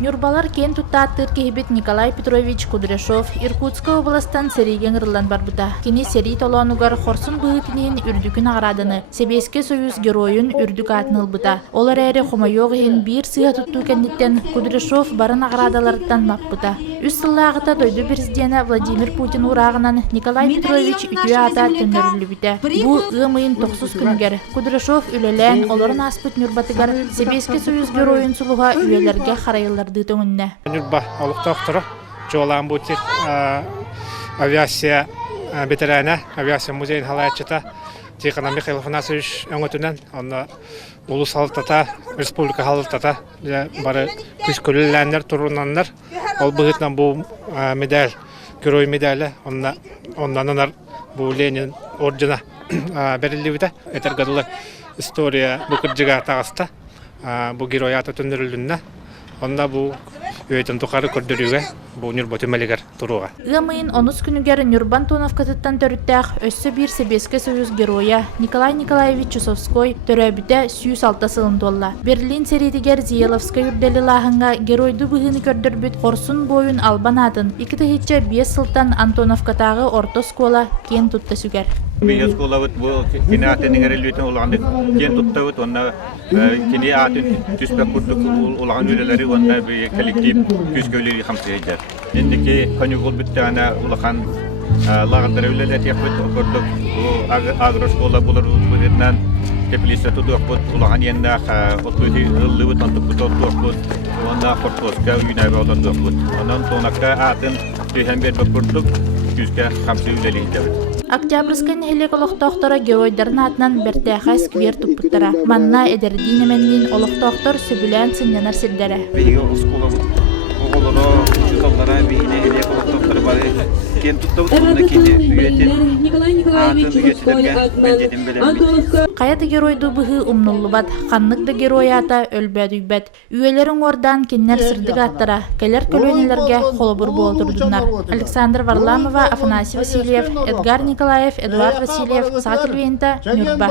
Нюрбалар кен туттааттыр кехибит Николай Петрович Кудряшов Иркутска областан сериген ырылан барбыта. Кини сери толонугар хорсун быытынын үрдүкүн аградыны, Себеске союз героюн үрдүк атынылбыта. Олар эри хомайоғын бир сыга тутту кенниттен Кудряшов барын аградалардан маппыта. Үс сыллагыта дойду президент Владимир Путин урагынан Николай Петрович үтүе ата төнөрүлүбүтэ. Бу ымыйын 9 күнгер. Кудряшов үлелен олорун аспыт Нюрбатыгар Себеске союз героюн сулуга үйелерге харайылар. Нюрба олуқтақтыры жолан бұтир авиация ветераны, авиация музейін халайатчыта Тихона Михаил Афанасьевич өңөтінен, оны улус халықтата, республика халықтата бары күш көліләнлер, тұрғынланлар. Ол бұғытнан бұл медаль, герой медалі, оннанынар бұл Ленин ордена берілдіуді. Этер гадылы история бұл күрджіға тағыста, бұл герой аты түндірілдінна. Онда бу өйтен тухары көрдүрүгө бу Нюрботу мелигер туруга. Ымыйын 10 күнүгер Нюрбан Тоновкатыттан төрүттәк өссө бир Себеске союз героя Николай Николаевич Чусовской төрөбүтэ сүйүс алта сылын толла. Берлин серидигер Зиеловска үрдели лахынга геройду быһыны көрдөрбүт хорсун боюн албан атын 2-5 сылтан Антоновкатагы орто школа кен тутта сүгер. Мен школавыт бу кини атын эрелүтөн улганды кен туттабыт онда кини атын түспөк курдук улган үлелери онда бир коллектив күзгөлү хамсыйдар. Эндики конюгол бүттәнә улган лагындар үлелер тепет курдук агрошкола булар булардан теплисе тудук бут улган янда отуди ыллыбыт антык тотук онда фортоска юнага олондук бут. Ондан тонакка атын түйһәмбер курдук күзгә хамсы үлелер. Октябрьская нехилек олохтоохтора геройдарын атынан бертээхай сквер туппуттара. Манна эдердине меннин олохтоохтор сөбүлән сыннанар сирдере. Бейге оскола оголоро чукаллара бейне элек олохтоохтор бары кен туттабыт онда кини үйетин Николай Николаевич Каяты геройду быһы умнуллубат, ханнык да герой ата өлбөдүйбөт. Үйелерин ордан киннер сырдык аттара, келер көлөнелерге холобур болдурдунар. Александр Варламова, Афанасий Васильев, Эдгар Николаев, Эдуард Васильев, Саатылвента, Нюрба.